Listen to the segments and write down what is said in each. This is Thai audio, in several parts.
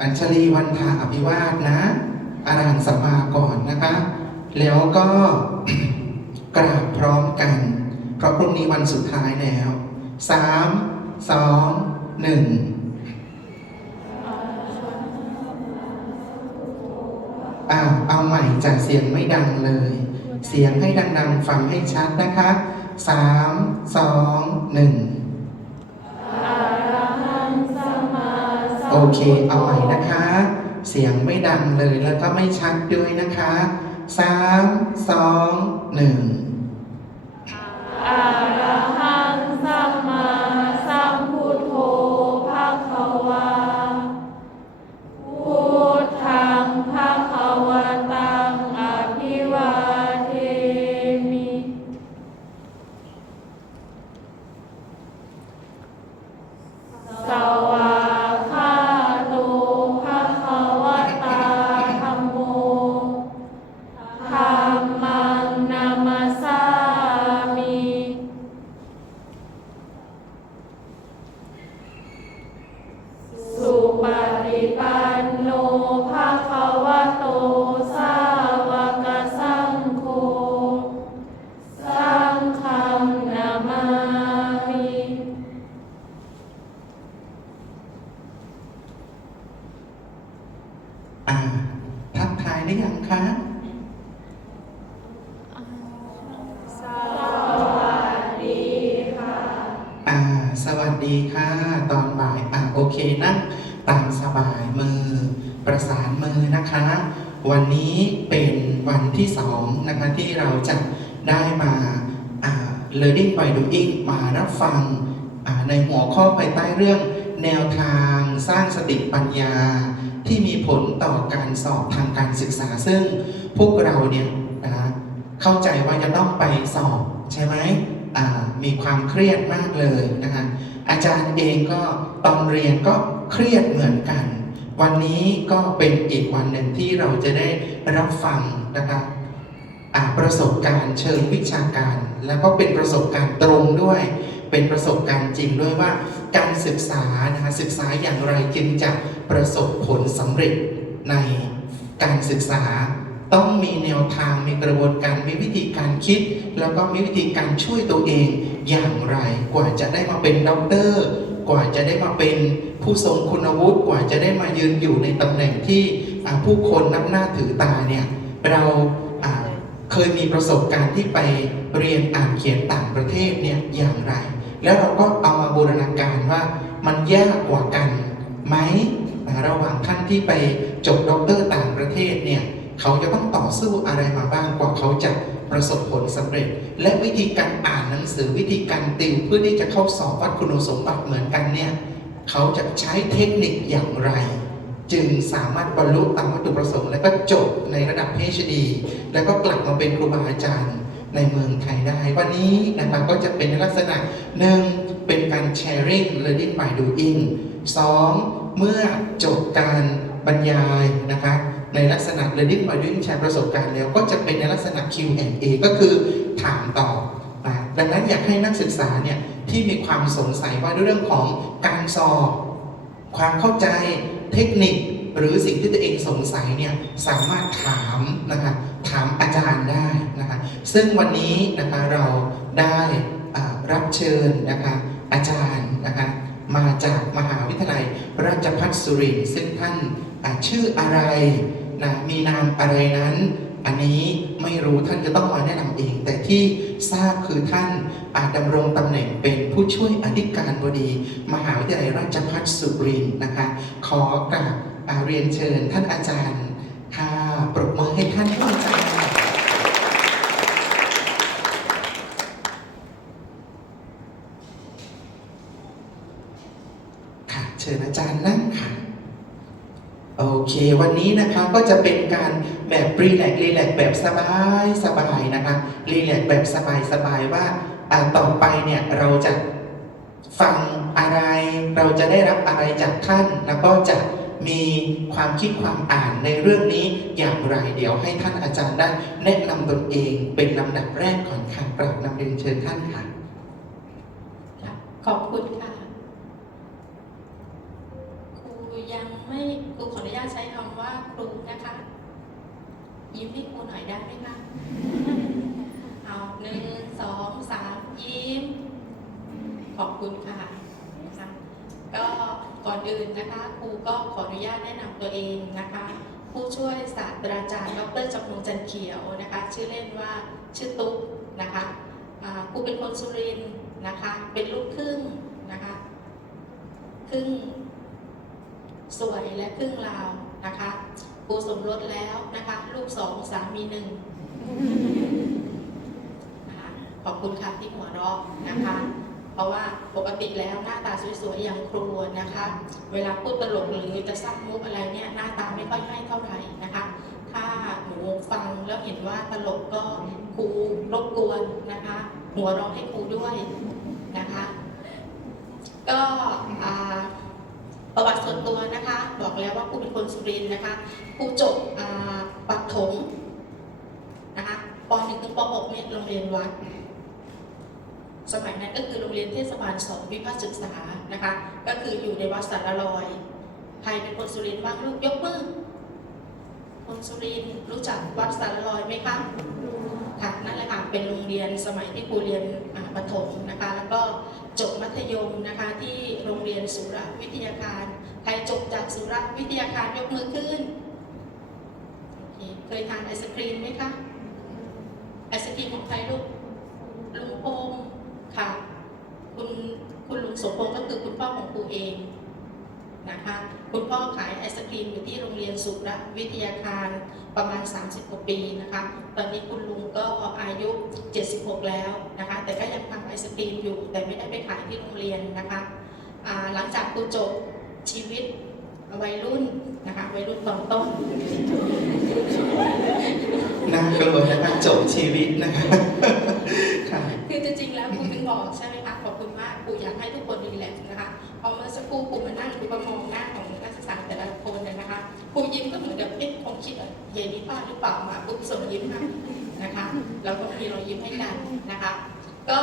อัญชลีวันทาอภิวาสนะอารังสัมมาก่อนนะคะ แล้วก็กราบพร้อมกัน เพราะพรุ่งนี้วันสุดท้ายแล้วสามสองหนึ่งอ้าวเอาใหม่จากเสียงไม่ดังเลย เสียงให้ดังๆ ฟังให้ชัดนะคะสามสองหนึ่ง โอเค เอาใหม่นะคะ เสียงไม่ดังเลยแล้วก็ไม่ชัดด้วยนะคะสามสองหนึ่ง คะสวัสดีค่ะ อ่า สวัสดีค่ะ ตอนบ่าย อ่าโอเคนั่งตามสบายมือ ประสานมือนะคะ วันนี้เป็นวันที่สองนะคะที่เราจะได้มา อ่า learning by doing มารับฟัง อ่า ในหัวข้อภายใต้เรื่องแนวทางสร้างสติปัญญา ที่มีผลต่อการสอบทางการศึกษา ซึ่งพวกเราเนี่ยนะเข้าใจว่าจะต้องไปสอบใช่ไหมมีความเครียดมากเลยนะคะอาจารย์เองก็ตอนเรียนก็เครียดเหมือนกัน วันนี้ก็เป็นอีกวันหนึ่งที่เราจะได้รับฟังนะคะประสบการณ์เชิงวิชาการ แล้วก็เป็นประสบการณ์ตรงด้วย เป็นประสบการณ์จริงด้วยว่าการศึกษานะคะศึกษาอย่างไรจึงจะประสบผลสำเร็จในการศึกษาต้องมีแนวทางมีกระบวนการมีวิธีการคิด แล้วก็มีวิธีการช่วยตัวเองอย่างไร กว่าจะได้มาเป็นด็อกเตอร์ กว่าจะได้มาเป็นผู้ทรงคุณวุฒิกว่าจะได้มายืนอยู่ในตำแหน่งที่ผู้คนนับหน้าถือตาเนี่ยเราอ่าเคยมีประสบการณ์ที่ไปเรียนอ่านเขียนต่างประเทศเนี่ยอย่างไร แล้วเราก็เอามาบูรณาการว่ามันยากกว่ากันไหมอ่าระหว่างท่านที่ไปจบด็อกเตอร์ต่างประเทศเนี่ยเขาจะต้องต่อสู้อะไรมาบ้างกว่าเขาจะประสบผลสำเร็จ และวิธีการอ่านหนังสือวิธีการติวเพื่อที่จะเข้าสอบวัดคุณสมบัติเหมือนกันเนี่ยเขาจะใช้เทคนิคอย่างไร จึงสามารถบรรลุตามวัตถุประสงค์ และก็จบในระดับ PhD แล้วก็กลับมาเป็นครูบาอาจารย์ ในเมืองไทยได้ วันนี้นะครับก็จะเป็นลักษณะหนึ่งเป็นการ sharing learning by doing สองเมื่อจบการบรรยายนะคะในลักษณะ learning by doing แชร์ประสบการณ์แล้วก็จะเป็นในลักษณะ Q&A ก็คือถามตอบนะดังนั้นอยากให้นักศึกษาเนี่ยที่มีความสงสัยว่าเรื่องของการสอบ ความเข้าใจเทคนิค หรือสิ่งที่ตัวเองสงสัยเนี่ยสามารถถามนะคะถามอาจารย์ได้นะคะซึ่งวันนี้นะคะเราได้รับเชิญนะคะอาจารย์นะคะมาจากมหาวิทยาลัยราชภัฏสุรินทร์ซึ่งท่านชื่ออะไรนะมีนามอะไรนั้น อันนี้ไม่รู้ท่านจะต้องมาแนะนำเอง แต่ที่ทราบคือท่านอาดำรงตำแหน่งเป็นผู้ช่วยอธิการบดี มหาวิทยาลัยราชภัฏสุรินทร์นะคะ ขอกราบ เรียนเชิญท่านอาจารย์ ค่ะ ปรบมือให้ท่านด้วยอาจารย์ค่ะเชิญอาจารย์นั่งค่ะ โอเค วันนี้นะคะก็จะเป็นการแบบรีแลกรีแลกแบบสบายสบายนะคะรีแลกแบบสบายสบายว่าต่อไปเนี่ยเราจะฟังอะไร เราจะได้รับอะไรจากท่านแล้วก็จะ มีความคิดความอ่านในเรื่องนี้อย่างไรเดี๋ยวให้ท่านอาจารย์ได้แนะนำตนเองเป็นลำดับแรกก่อนค่ะกราบนำเรียนเชิญท่านค่ะค่ะขอบคุณค่ะครูยังไม่ครูขออนุญาตใช้คำว่าครูนะคะ ยิ้มให้ครูหน่อยได้ไหมคะเอาหนึ่งสองสามยิ้ม ขอบคุณค่ะนะคะ ก็ก่อนอื่นนะคะครูก็ขออนุญาตแนะนำตัวเองนะคะ ผู้ช่วยศาสตราจารย์ ดรจำนงจันเขียวนะคะ ชื่อเล่นว่าชื่อตุ๊กนะคะครูเป็นคนสุรินนะคะ เป็นลูกครึ่งนะคะครึ่งสวยและครึ่งลาวนะคะครูสมรสแล้วนะคะ ลูกสองสามีหนึ่งนะคะขอบคุณค่ะที่หัวเราะนะคะ เพราะว่าปกติแล้วหน้าตาสวยๆอย่างครูนะคะ เวลาพูดตลกหรือจะสร้างมุกอะไรเนี่ยหน้าตาไม่ค่อยให้เท่าไหร่นะคะ ถ้าหนูฟังแล้วเห็นว่าตลกก็ครูรบกวนนะคะ หัวเราะให้ครูด้วยนะคะ ก็ประวัติส่วนตัวนะคะ บอกแล้วว่าครูเป็นคนสุรินทร์นะคะครูจบปักถมนะคะป .1 ถึงป .6 เนี่ยโรงเรียนวัด สมัยนั้นก็คือโรงเรียนเทศบาลสองวิภาคศึกษานะคะ ก็คืออยู่ในวัดสารลอยใครเป็นคนสุรินทร์บ้างลูกยกมือคนสุรินทร์รู้จักวัดสารลอยไหมคะค่ะนั่นแหละค่ะเป็นโรงเรียนสมัยที่ครูเรียนอ่าประถมนะคะ แล้วก็จบมัธยมนะคะที่โรงเรียนสุรวิทยาการใครจบจากสุรวิทยาการยกมือขึ้นเคเคยทานไอศครีมไหมคะไอศครีมของใครลูกลุงพงษ์ ค่ะ คุณคุณลุงสมพงษ์ก็คือคุณพ่อของครูเองนะคะ คุณพ่อขายไอศครีมอยู่ที่โรงเรียนสุรวิทยาคารประมาณ 30กว่าปีนะคะ ตอนนี้คุณลุงก็อายุ 76 แล้วนะคะ แต่ก็ยังทำไอศครีมอยู่ แต่ไม่ได้ไปขายที่โรงเรียนนะคะอ่าหลังจากครูจบชีวิตวัยรุ่นนะคะวัยรุ่นตอนต้นน่ากลัวนะคะจบชีวิตนะคะค่ะคือจริงๆแล้วครูถึง บอกใช่ไหมคะขอบคุณมากครูอยากให้ทุกคนรีแลกซ์นะคะพอเมื่อสักครู่ครูมานั่งครูก็มองหน้าของนักศึกษาแต่ละคนเลยนะคะครูยิ้มก็เหมือนกับเอ๊ะคงคิดว่าเย็นนี้ป้าหรือเปล่ามาปุ๊บส่งยิ้มให้นะคะแล้วก็มีรอยยิ้มให้กันนะคะก็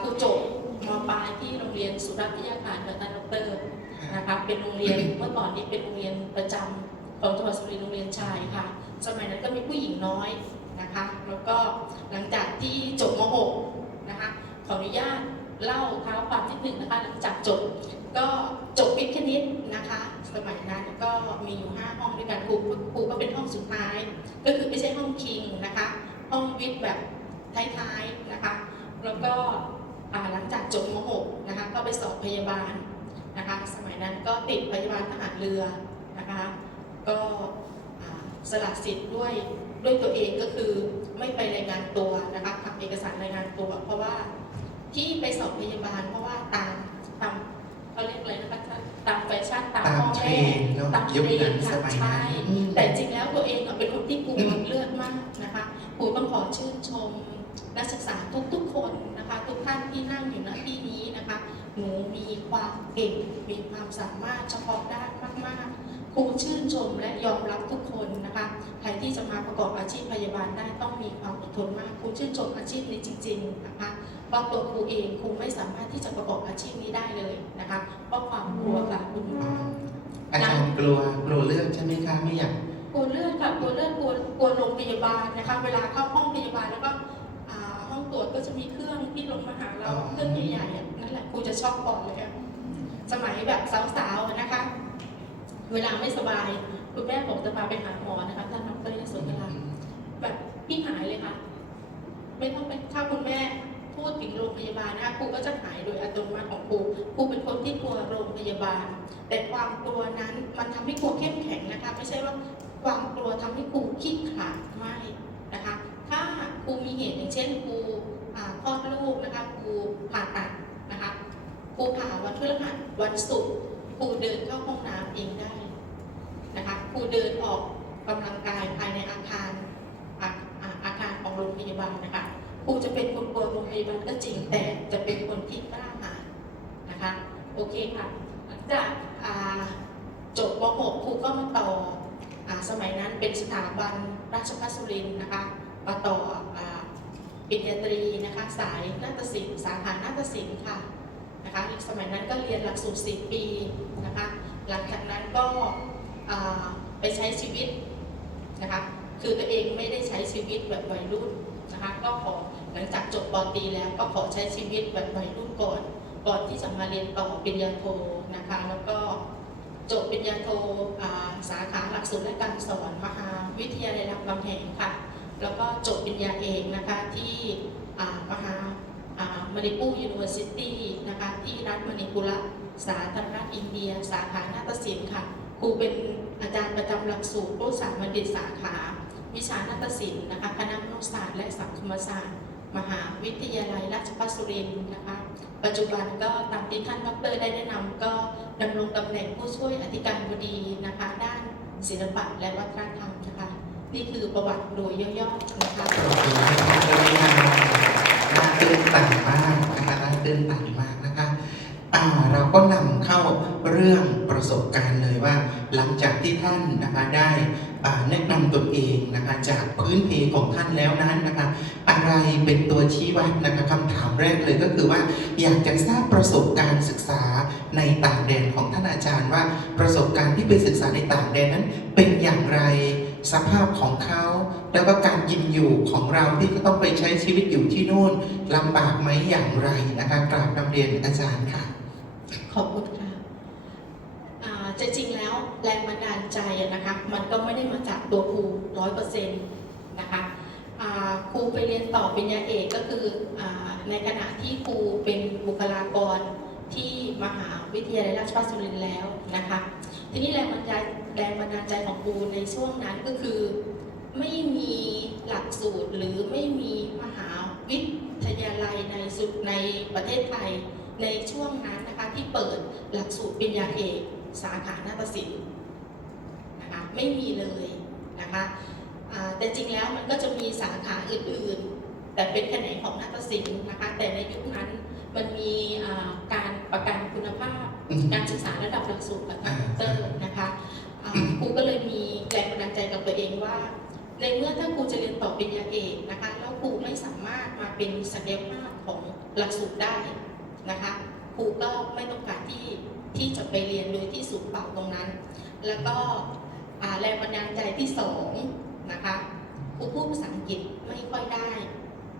ครูจบมปลายที่โรงเรียนสุรวิทยาคารกับตันดอกเตอร์นะคะเป็นโรงเรียนเมื่อก่อนนี้เป็นโรงเรียนประจำของจังหวัดสุรินทร์โรงเรียนชายค่ะ สมัยนั้นก็มีผู้หญิงน้อยนะคะ แล้วก็หลังจากที่จบม .6 นะคะ ออนุญาตเล่าเท้าความนิดหนึ่งนะคะหลังจากจบก็จบวิทย์คณิตนะคะ สมัยนั้นก็มีอยู่ 5 ห้องด้วยกันครูครูก็เป็นห้องสุดท้าย ก็คือไม่ใช่ห้องคิงนะคะ ห้องวิทย์แบบท้ายๆนะคะ แล้วก็หลังจากจบม .6 นะคะก็ไปสอบพยาบาลนะคะ สมัยนั้นก็ติดพยาบาลทหารเรือนะคะ ก็สละสิทธิ์ด้วยด้วยตัวเองก็คือไม่ไปรายงานตัวนะคะทำเอกสารรายงานตัว เพราะว่า ที่ไปสอบพยาบาลเพราะว่าตามตามเขาเรียกอะไรนะคะตามแฟชั่นตามตามพ่อเทรแม่นด์เนาะตามยุคเทรนั้นนด์สค่ะมัยใช่นั้นอืม แต่จริงแล้วตัวเองอะเป็นคนที่กลัวเลือดมากนะคะครูต้องขอชื่นชมนักศึกษาทุกๆคนนะคะ ทุกท่านที่นั่งอยู่ณที่นี้นะคะ หนูมีความเก่งมีความสามารถเฉพาะด้านมากๆครูชื่นชมและยอมรับทุกคนนะคะใครที่จะมาประกอบอาชีพพยาบาลได้ต้องมีความอดทนมากครูชื่นชมอาชีพนี้จริง ๆนะคะ เพราะตัวครูเองครูไม่สามารถที่จะประกอบอาชีพนี้ได้เลยนะคะเพราะความกลัวค่ะคุณอาจารย์กลัวกลัวเรื่องใช่ไหมคะไม่อยากกลัวเลือดค่ะกลัวเลือดกลัวกลัวโรงพยาบาลนะคะ เวลาเข้าห้องพยาบาลแล้วก็อ่าห้องตรวจก็จะมีเครื่องที่ลงมาหาเราอ๋อเครื่องใหญ่ๆอะนั่นแหละครูจะชอบก่อนเลยค่ะสมัยแบบสาวๆอะนะคะ เวลาไม่สบายคุณแม่บอกจะพาไปหาหมอนะคะท่านดรยศเวลาแบบพี่หายเลยค่ะ ไม่ต้องไปถ้าคุณแม่ พูดถึงโรงพยาบาลนะคะครูก็จะหายโดยอัตโนมัติของครูครูเป็นคนที่กลัวโรงพยาบาล แต่ความกลัวนั้นมันทำให้ครูเข้มแข็งนะคะ ไม่ใช่ว่าความกลัวทำให้ครูขี้ขลาดไม่นะคะ ถ้าครูมีเหตุอย่างเช่นครูคลอดลูกนะคะครูผ่าตัดนะคะครูผ่าวันพฤหัสวันศุกร์ครูเดินเข้าห้องน้ำเองได้นะคะครูเดินออกกำลังกายภายในอาคารออาคารของโรงพยาบาลนะคะ ครูจะเป็นคนกลัวโรงพยาบาลก็จริงแต่จะเป็นคนที่กล้าหาญนะคะโอเคค่ะหลังจากจบม .6 ครูก็มาต่ออสมัยนั้นเป็นสถาบันราชภัฏสุรินทร์นะคะมาต่ออปริญญาตรีนะคะสายนาฏศิลป์สาขานาฏศิลป์ค่ะนะคะสมัยนั้นก็เรียนหลักสูตร10ปีนะคะหลังจากนั้นก็ไปใช้ชีวิตนะคะคือตัวเองไม่ได้ใช้ชีวิตแบบวัยรุ่นนะคะก็ขอ หลังจากจบปตรีแล้วก็ขอใช้ชีวิตแบบวัยรุ่นก่อน ก่อนที่จะมาเรียนต่อปริญญาโทนะคะ แล้วก็จบปริญญาโทาสาขาหลักสูตรและการสอนมหาวิทยาลัยรามคำแหงค่ะ แล้วก็จบปริญญาเอกนะคะที่อ่ามหามณิปูยูนิเวอร์ซิตี้นะคะที่รัฐมณิปุระสาธารณรัฐอินเดีย สาขานาฏศิลป์ค่ะครูเป็นอาจารย์ประจำหลักสูตรผู้สาบัณฑิตสาขา วิชานาฏศิลป์นะคะคณะมนุษยศาสตร์และสังคมศาสตร์ มหาวิทยาลัยราชภัฏสุรินทร์นะคะ ปัจจุบันก็ตามที่ท่านดรได้แนะนำก็ดำรงตำแหน่งผู้ช่วยอธิการบดีนะคะ ด้านศิลปะและวัฒนธรรมนะคะ นี่คือประวัติโดยย่อๆนะคะขอบคุณนะครับเลยค่ะน่าตื่นตันมากนะคะน่าตื่นตันมากนะคะเราก็นำเข้าเรื่องประสบการณ์เลยว่า หลังจากที่ท่านนะคะได้ แนะนำตนเองนะคะจากพื้นเพของท่านแล้วนั้นนะคะอะไรเป็นตัวชี้วัดนะคะคำถามแรกเลยก็คือว่า อยากจะทราบประสบการณ์ศึกษาในต่างแดนของท่านอาจารย์ว่าประสบการณ์ที่ไปศึกษาในต่างแดนนั้น เป็นอย่างไรสภาพของเขาแล้วก็การกินอยู่ของเราที่ก็ต้องไปใช้ชีวิตอยู่ที่นู่นลำบากไหมอย่างไรนะคะกราบนำเรียนอาจารย์ค่ะ ขอบคุณค่ะ จริงๆแล้วแรงบันดาลใจนะคะมันก็ไม่ได้มาจากตัวครูร้อยเปอร์เซ็นต์นะคะครูไปเรียนต่อปริญญาเอกก็คืออในขณะที่ครูเป็นบุคลากรที่มหาวิทยาลัยราชภัฏสุรินทร์แล้วนะคะทีนี้แรงบันดาลแรงบันดาลใจของครูในช่วงนั้นก็คือ ไม่มีหลักสูตรหรือไม่มีมหาวิทยาลัยในสุดในประเทศไทยในช่วงนั้นนะคะที่เปิดหลักสูตรปริญญาเอก สาขานาฏศิลป์นะคะไม่มีเลยนะคะอ่าแต่จริงแล้วมันก็จะมีสาขาอื่นๆ แต่เป็นแขนงของนาฏศิลป์นะคะแต่ในยุคนั้นมันมีอ่าการประกันคุณภาพอืมการศึกษาระดับหลักสูตรกับคอมพิวเตอร์นะคะอ่าครูก็เลยมีแรงบันดาลใจกับตัวเองว่า ในเมื่อถ้าครูจะเรียนต่อปริญญาเอกนะคะแล้วครูไม่สามารถมาเป็นศักยภาพของหลักสูตรได้นะคะ ครูก็ไม่ต้องการที่ที่จะไปเรียนโดยที่สูงเปล่าตรงนั้น แล้วก็แรงบันดาลใจที่สองนะคะครูพูดภาษาอังกฤษไม่ค่อยได้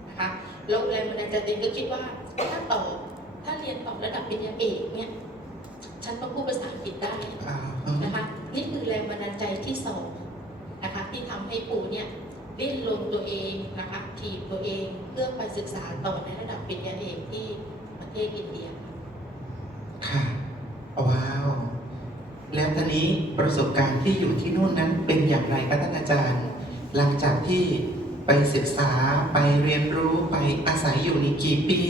นะคะแล้วแรงบันดาลใจตัวเองก็คิดว่าถ้าต่อถ้าเรียนต่อระดับปริญญาเอกเนี่ยฉันต้องพูดภาษาอังกฤษได้นะคะนี่คือแรงบันดาลใจที่สองนะคะที่ทำให้ปู่เนี่ยดิ้นรนตัวเองนะคะถีบตัวเองเพื่อไปศึกษาต่อในระดับปริญญาเอกที่ประเทศอินเดีย ค่ะว้าว แล้วตอนนี้ประสบการณ์ที่อยู่ที่นู่นนั้นเป็นอย่างไรคะท่านอาจารย์ หลังจากที่ไปศึกษาไปเรียนรู้ไปอาศัยอยู่นี่กี่ปี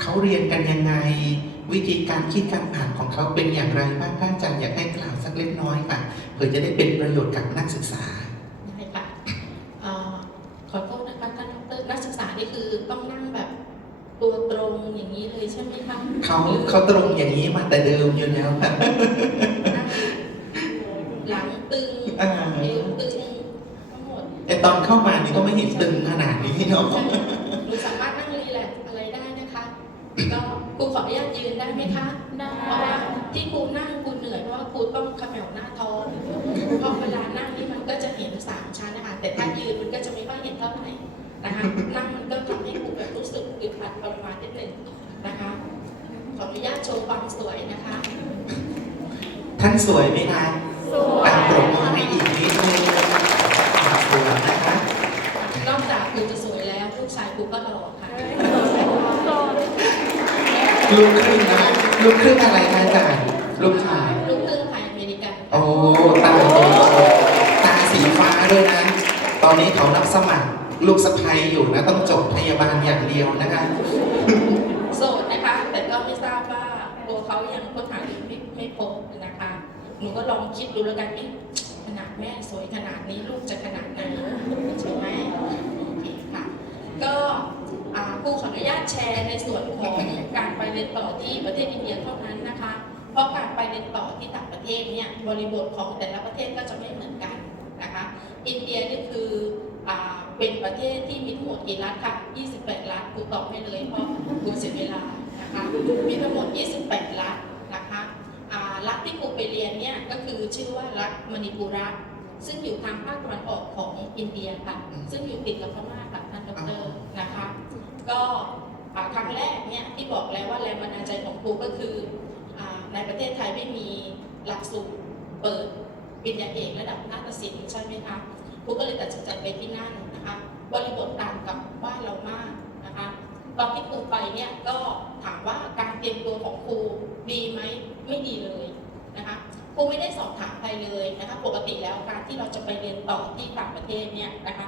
เขาเรียนกันยังไง วิธีการคิดการอ่านของเขาเป็นอย่างไรบ้างคะอาจารย์อยากให้กล่าวสักเล็กน้อยค่ะเพื่อจะได้เป็นประโยชน์กับนักศึกษา ได้ค่ะเอ่อขอโทษนะคะท่านดรนักศึกษานี่คือต้องนั่งแบบตัวตรงอย่างนี้เลยใช่ไหมคะ เขาหรือเขาตรงอย่างนี้มาแต่เดิมอยู่แล้วค่ะนั่งหลังตึงอ่าเอวตึงทั้งหมดแต่ตอนเข้ามานี่ก็ไม่เห็นตึงขนาดนี้เนาะหนูสามารถนั่งรีแลกซ์อะไรได้นะคะก็ครูขออนุญาตยืนได้ไหมคะได้เพราะว่าที่ครูนั่งครูเหนื่อยเพราะว่าครูต้องเขมวหน้าท้องเพราะเวลานั่งนี่มันก็จะเห็นสามชั้นนะคะแต่ถ้ายืนมันก็จะไม่ค่อยเห็นเท่าไหร่นะคะนั่งมันก็ทำให้ครูแบบรู้สึกอึดอัดประมาณนิดหนึ่งนะคะ ขออนุญาตโชว์ความสวยนะคะ ท่านสวยไหมคะสวอะยปรบมือให้อีกนิดนึงสวยนะคะนอกจากครูจะสวยแล้วลูกชายครูก็หล่อค่ะลูกครึ่งนะลูกครึ่งอะไรคะอาจารย์ลูกชายลูกครึ่งไทยอเมริกันโอ้ตาโตตาสีฟ้าด้วยนะ ตอนนี้เขารับสมัครลูกสะใภ้อยู่นะต้องจบพยาบาลอย่างเดียวนะคะ โสดนะคะ แต่ก็ไม่ทราบว่าตัวเขายังค้นหาหรือไม่ไม่พบนะคะ หนูก็ ลองคิดดูแล้วกันเอ๊ะขนาดแม่สวยขนาดนี้ลูกจะขนาดไหนใช่ไหมโอเคค่ะ ก็ครูขออนุญาตแชร์ในส่วนของการไปเรียนต่อที่ประเทศอินเดียเท่านั้นนะคะ เพราะการไปเรียนต่อที่ต่างประเทศเนี่ยบริบทของแต่ละประเทศก็จะไม่เหมือนกันนะคะ อินเดียนี่คืออเป็นประเทศที่มีทั้งหมดกี่รัฐค่ะ 28 รัฐครูตอบให้เลยเพราะครูเสียเวลานะคะ มีทั้งหมด 28 รัฐนะคะอ่า รัฐที่ครูไปเรียนเนี่ยก็คือชื่อว่ารัฐมณีปุระซึ่งอยู่ทางภาคตะวันออกของอินเดียค่ะอืมซึ่งอยู่ติดกับพม่าค่ะท่านดอ๋รอนะคะ ก็อ่าครั้งแรกเนี่ยที่บอกแล้วว่าแรงบันดาลใจของครูก็คืออ่าในประเทศไทยไม่มีหลักสูตรเปิดปริญญาเอกระดับนาฏศิลป์ใช่ไหมคะครูก็เลยตัดสินใจไปที่นั่นนะคะ บริบทต่างกับบ้านเรามากนะคะตอนที่ครูไปเนี่ยก็ถามว่าการเตรียมตัวของครูดีไหมไม่ดีเลยนะคะค รูไม่ได้สอบถามใครเลยนะคะ ปกติแล้วการที่เราจะไปเรียนต่อที่ต่างประเทศเนี่ยนะคะ